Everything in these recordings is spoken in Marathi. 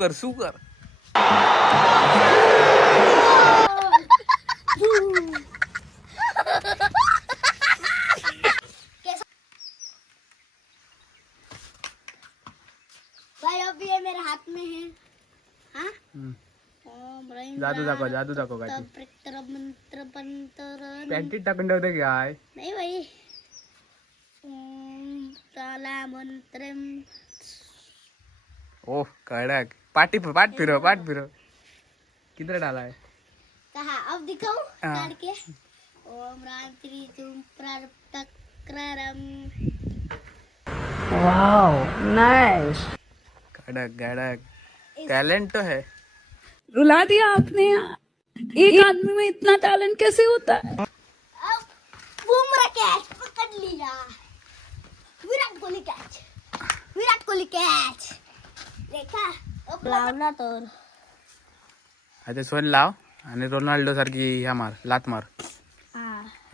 कर सू कर. भाई अभी ये मेरे हाथ में है. हाँ जादू दाखव काय मंत्र पॅन्टीत टाकून ठेवते काय. नाही भाई. ताला मंत्र. ओह कडक. पाठ फिरव किधर डाला है. कहा अब दिखाऊं काट के. ओम रात्रि तुम प्रातक्रम. Wow nice. कडक टैलेंट तो है. रुला दिया आपने. एक आदमी में इतना टैलेंट कैसे होता है. अब बुमरा कैच पकड़ लिया. विराट कोहली कैच देखा. अब लावला तर आता सोन लाव आणि रोनाल्डो सारखी ह्या मार लात मार.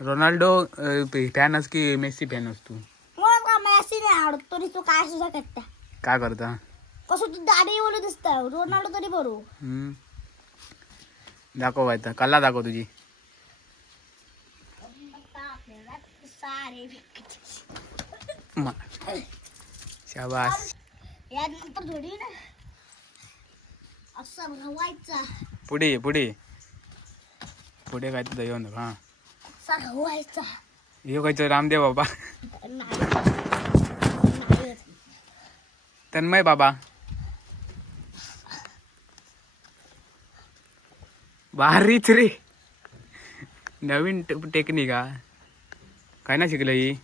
रोनाल्डो फॅनच की मेसी फॅनच तू. मला मेसी नाही आवडत. तरी तू काय असू शकत काय करता. कसं तू दाढी बोलू दिसत. रोनाल्डो तरी बरो. दाखव आता कला दाखव तुझी. शाबास. यात नंतर थोडी ना असं रवायचा. पुढे काय तुझं येऊन हा असा रवायचा. हे कायचं रामदेव बाबा. तन्मय बाबा. भारीच रे. नवीन टेक्निक हा. काय ना शिकलं ही.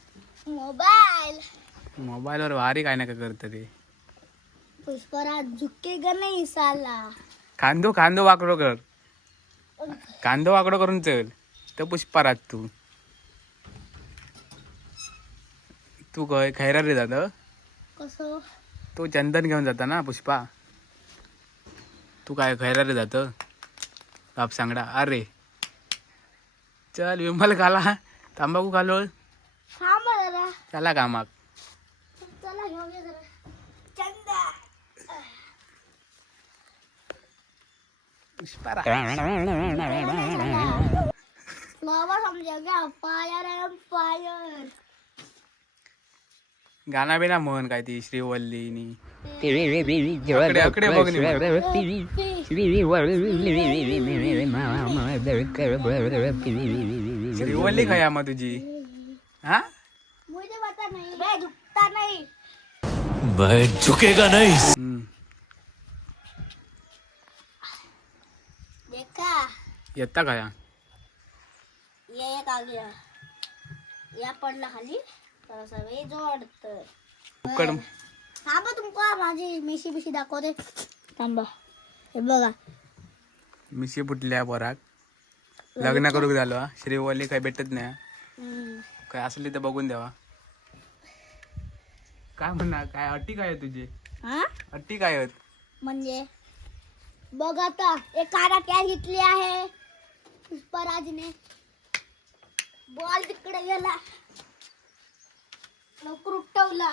मोबाईलवर भारी काय ना काय करत ते. पुष्पराज झुकेगा नाही साला. खांदो वाकडो कर. कांदो वाकडो करून चल तर पुष्पाराज तू काय खैरा रे जात. कसं तो चंदन घेऊन जाता ना पुष्पा. तू काय खैरा रे जात. बाप सांगडा. अरे चल विमल खाला तंबाखू खालो. थांब जरा. चला कामाक. चला घेऊन ये जरा. चंदा पुष्पाराज बाबा समजेगा. Fire end fire. गाणं बिना म्हण काय ती श्रीवल्लीनी. अकडे बघ श्रीवल्ली खया मग तुझी. हा मुझे पता नहीं. मैं झुकता नहीं. मैं झुकेगा नहीं. देखा येता खया. ये एक आ गया. या पडला खाली. थोडासा वेळ जोडत. उकड थांबा तुमका माझी मिशी दाखवते. थांबा. हे बघा मिशी फुटल्या बराक. लग्न करूक झालो हा. श्रीवल्ली काय भेटत नाही. काय असली तर बघून द्यावा. काय म्हणणार काय अटी काय आहे तुझी. हा अटी काय आहेत म्हणजे बघ आता. एक कारा कॅच घेतली आहे पुष्पराजने. बॉल तिकडे गेला. लवकर उठवला.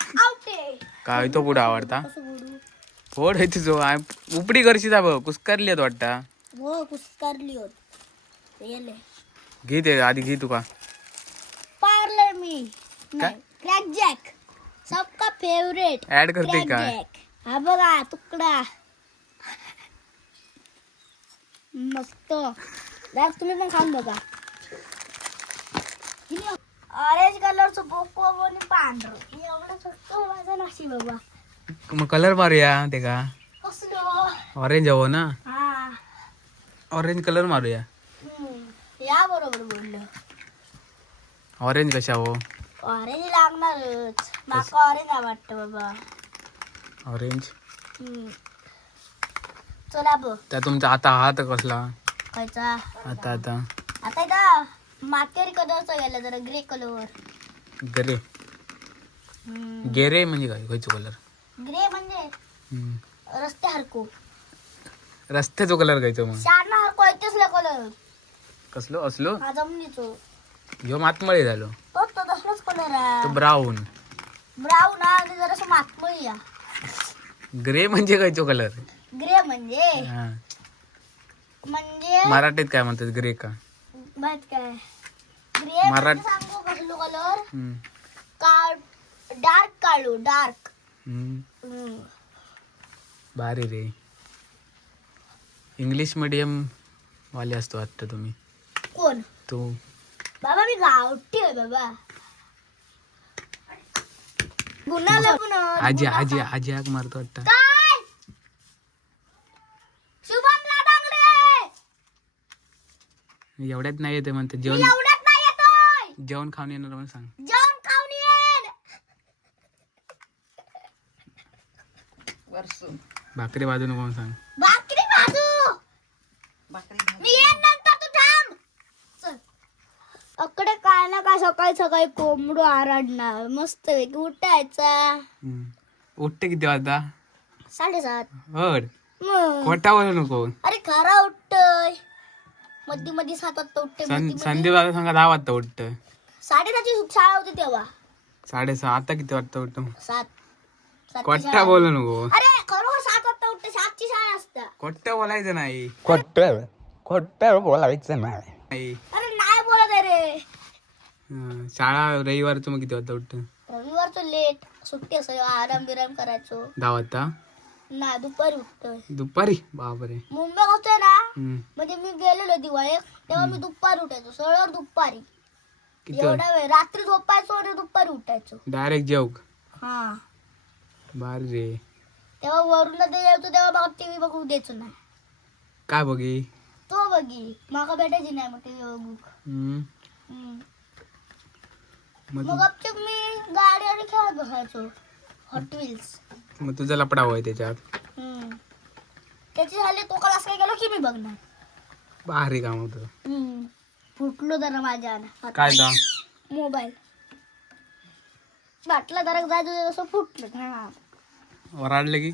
आउट आहे. काय तो पुढे आवडता. कसं बोलू. फोड आहे तुझो. उपडी करशील बघ कुसकारली आहेत वाटता. हो कुस्कारली होत. गेले घे ते आधी घे तुका. पारले मी नाही. क्रॅक जॅक सबका फेवरेट. ऍड करते काय. हा बघा तुकडा मस्त. तुम्ही पण खाऊन बघा. ऑरेंज कलरचं बोको आणि पांढरं एवढं स्वस्त माझा नाशी बाबा. मग कलर मारूया ते का. कसलं ऑरेंज हवं ना. हा ऑरेंज कलर मारूया. या बरोबर बोललं. ऑरेंज कशा हो. ऑरेंज लागणारच. माका ऑरेंज आवडतं बाबा. ऑरेंज चला बघ. त्या तुमचा आता हात कसला. खायचा आता आता इथं मातेरी कलरचा गेला जरा ग्रे कलर. गरे गेरे म्हणजे काय खयचो कलर. ग्रे म्हणजे रस्ते हरको. रस्त्याचो कलर खायचो मग. शाना हरको येतेसला कलर. कसलो असलो. हा जमिनीचो. ह्यो मातमळी झालो. तो तसलाच कलर तो आहे. ब्राऊन. ब्राऊन आणि जरासं मातमळी या. ग्रे म्हणजे कायचो कलर? ग्रे म्हणजे हा म्हणजे मराठीत काय म्हणतात ग्रे का? माहित काय ग्रे मराठ- म्हणजे सांगू कसलो कलर हम्म. डार्क काळू डार्क हम्म. भारी रे. इंग्लिश मीडियम वाले असतो वाटतं तुम्ही. कोण तू बाबा मी गावठी आहे बाबा गुन्हाला पण आजी आजी आजी हाक मारतो वाटतं. काय शुभमला डांगरे एवढ्यात नाही येते म्हणते. जेवण एवढ्यात नाही येतोय जेवण खाऊन येणार म्हणून सांग. जेवण खाऊन येईन भाकरी बाजू नको म्हणून सांग. भाकरी बाजू मी येईन नंतर तू थांब चल अकडे काय ना काय सकाळी सकाळी कोंबडू आरडणार मस्त पैकी उठायचा हम्म. उठते किती वाजता? 7:30 हड मग खोटा बोलू नको. अरे खरा उठतय मध्ये मध्ये 7 वाजता उठते संदीप दादा सांगा 10 वाजता उठत. 7:30ची शाळा होती तेव्हा 6:30. आता किती वाजता उठतो? 7 खोटा बोलू नको. अरे खरोखर 7 वाजता उठते 7ची शाळा असते खोटं बोलायचं नाही. खोटं बोलायचं नाही. नाही. अरे नाही बोलत आहे रे हं, शाळा रविवारचं मग किती वाजता उठत? रविवारचं लेट सुट्टी असं आराम बिराम करायचो 10 वाजता. नाही दुपारी उठतोय दुपारी? बापरे. मुंबई होतोय ना हम्म. म्हणजे मी गेलेलो दिवाळीत तेव्हा मी दुपारी उठायचो सरळ दुपारी किती एवढा वेळ रात्री झोपायचो आणि दुपारी उठायचो डायरेक्ट जेवक. हा भारी रे. तेव्हा वरून ते यायचो तेव्हा मग टीव्ही बघू द्यायचो नाही काय बघी? तो बघी माका भेटायची नाही मग टीव्ही बघू हम्म. मग मग गपचूप मी गाडी आणि खेळत बसायचो हॉट व्हील्स मग तुझा लपडा होय त्याच्यात. त्याची झाली तो क्लास काय गेलो की मी बघणार भारी काम होतं. फुटलो जरा माझ्या काय दा? मोबाईल बाटला जरा जायचं जसं फुटलं हा ओरडलं की?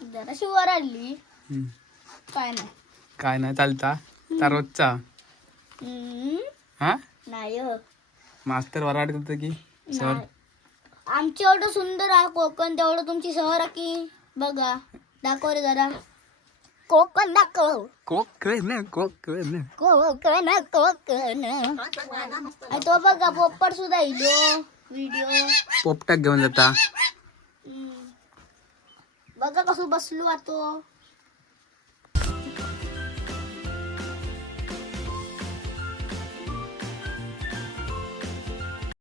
जरा शिवर आणली हम्म. काय नाही काय नाही चालता त्या रोजचा. हा नाही हो. मास्तर वराड करतो की सर? नाही. आमची एवढं सुंदर आहे कोकण तेवढं तुमची शहर आहे की बघा दाखव रे जरा कोकण दाखव कोकण कोकण कोकण आणि तो बघा पोपट सुद्धा इलो व्हिडिओ पोपटाक घेऊन जाता. बघा कसं बसलो आता